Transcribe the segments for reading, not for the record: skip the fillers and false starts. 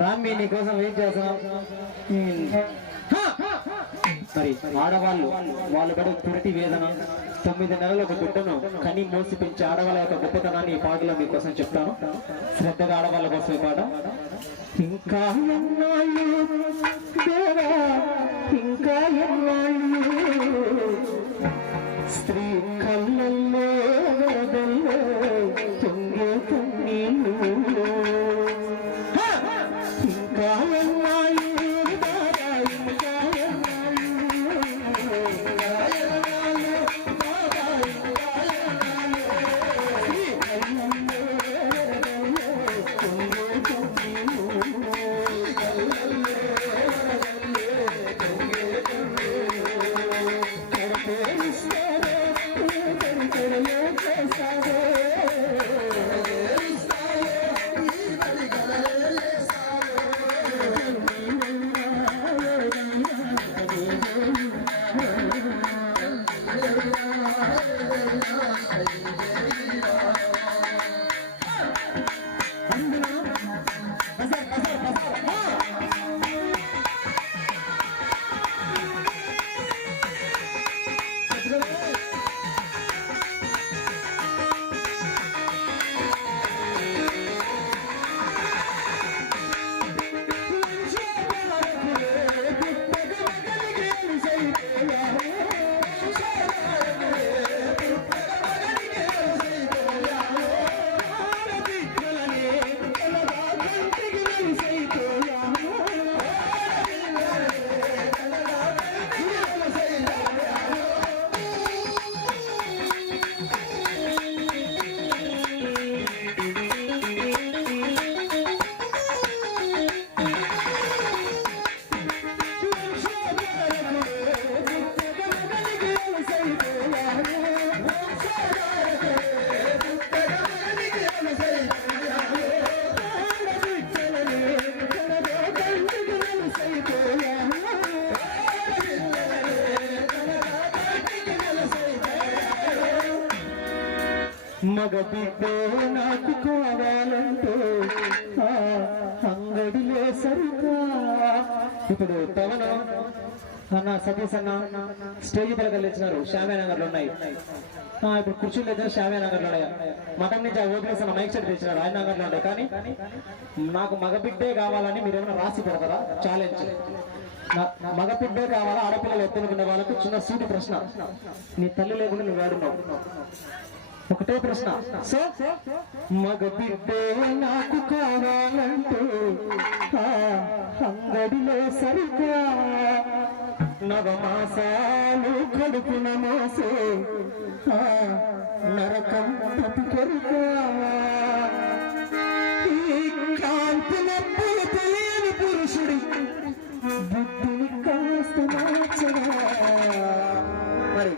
రామ్మి నీ కోసం వెయిట్ చేస్తాం. మరి ఆడవాళ్ళు వాళ్ళు పడే పురిటి వేదన 9 నెలల ఒక బిడ్డను కని మోసి పెంచి ఆడవాళ్ళ యొక్క గొప్పతనాన్ని ఈ పాటలో మీకోసం చెప్తాను. శ్రద్ధగా ఆడవాళ్ళ కోసం ఈ పాట. ఇంకా ఎన్నాళ్ళు దేవా ఇంకా ఎన్నాళ్ళు స్త్రీ కళ్ళల్లో వరదల్లో పొంగే కన్నీళ్ళు ఇంకా ఎన్నాళ్ళు మగ బిడ్డే నాకు కావాలంటే అంగడిలో సరుకా. ఇప్పుడు పవన్ అన్న సతీష్ అన్న స్టేజ్ పలకలు ఇచ్చినారు. శ్యామనగర్ లో ఉన్నాయి. ఇప్పుడు కుర్చీలు తెచ్చిన శ్యామనగర్ లో ఉన్నాయి. మఠం నుంచి ఓపెనర్స్ అన్న మైక్ సెట్ తెచ్చినారు. ఆయన నగర్ లో ఉంటాయి. కానీ నాకు మగబిడ్డే కావాలని మీరు ఏమైనా రాసి పెడతారా? ఛాలెంజ్. మగబిడ్డే కావాలా? ఆడపిల్లలు ఎత్తునుకునే వాళ్ళకు చిన్న సూటి ప్రశ్న. నీ తల్లి లేకుండా నువ్వు వాడున్నావు. ఒకటే ప్రశ్న. సో మగబిడ్డే నాకు కావాలంటూ అంగడిలో సరిగా నవమాసాలు కడుపున మోసే నరకం పట్టుకొరుగా ఈ కాంతి నప్పులు తెలియని పురుషుడి బుద్ధిని కాస్త మార్చగా. మరి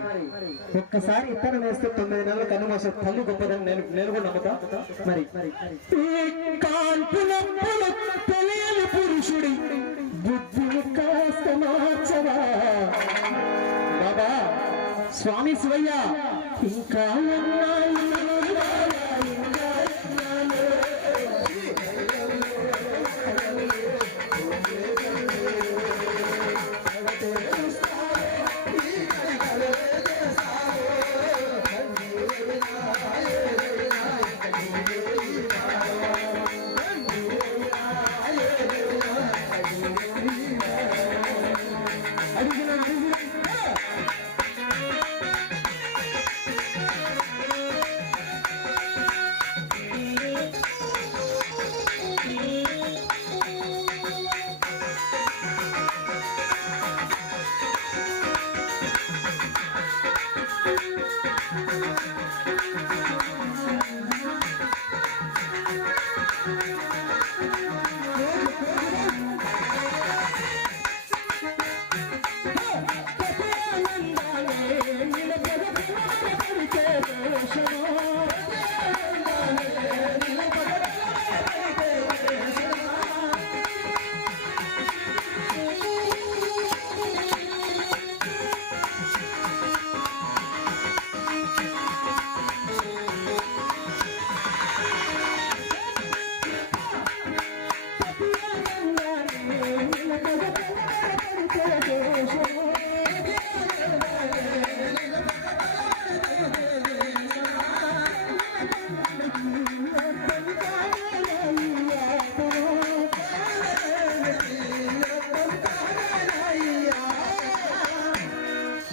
ఒక్కసారి ఇతను వేస్తే 9 నెలల కనుమోసే తల్లి గొప్పదని నేను కూడా నమ్ముతా. మరి కాల్పునప్పుడు తెలియని పురుషుడి బుద్ధిని కాస్త మార్చవా బాబా స్వామి శివయ్య. ఇంకా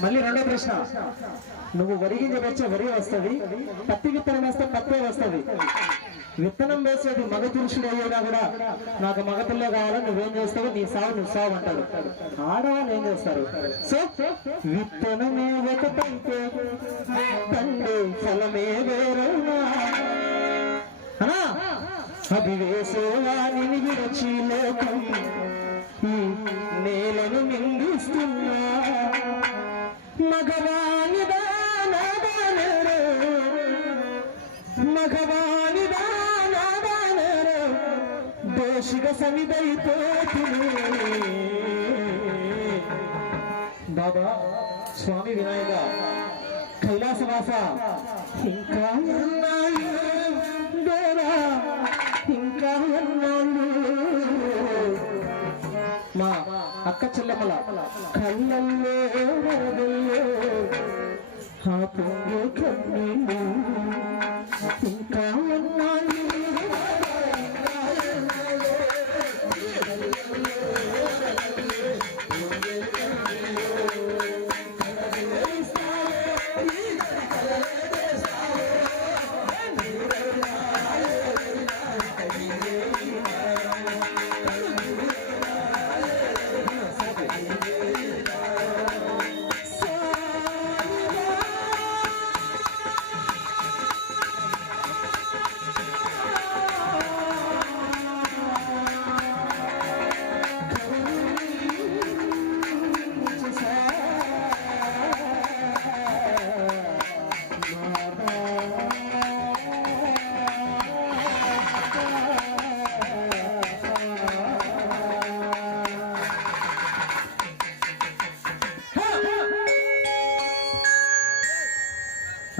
మళ్ళీ రెండో ప్రశ్న, నువ్వు వరి గింజ వేస్తే వరి వస్తుంది, పత్తి విత్తనం వేస్తే పత్తే వస్తుంది. విత్తనం వేసేది మగ పురుషుడు అయ్యేనా కూడా నాకు మగపిల్ల కావాలని నువ్వేం చేస్తావు, నీ సావు నువ్వు సావు అంటాడు. ఆడవాళ్ళు ఏం చేస్తారు? సో విత్తనమే ఒకటైతే తండ్రి ఫలమే వేరునా అభివేశవాణిని విరచి లోకం ఈ నేలను నిందిస్తున్నా. మగవాణి దానరు మగవాణి దానరు దోషిగా సమిదైపోతుంది. బాబా స్వామి వినాయక కైలాసవాస ఇంకా ఎన్నాళ్ళు దేవా ఇంకా ఎన్నాళ్ళు మా అక్క చెల్లెమ్మల కళ్ళల్లో వరదల్లో ఆ పొంగే కన్నీళ్ళు ఇంకా ఎన్నాళ్ళు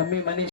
అమ్మి మనీష్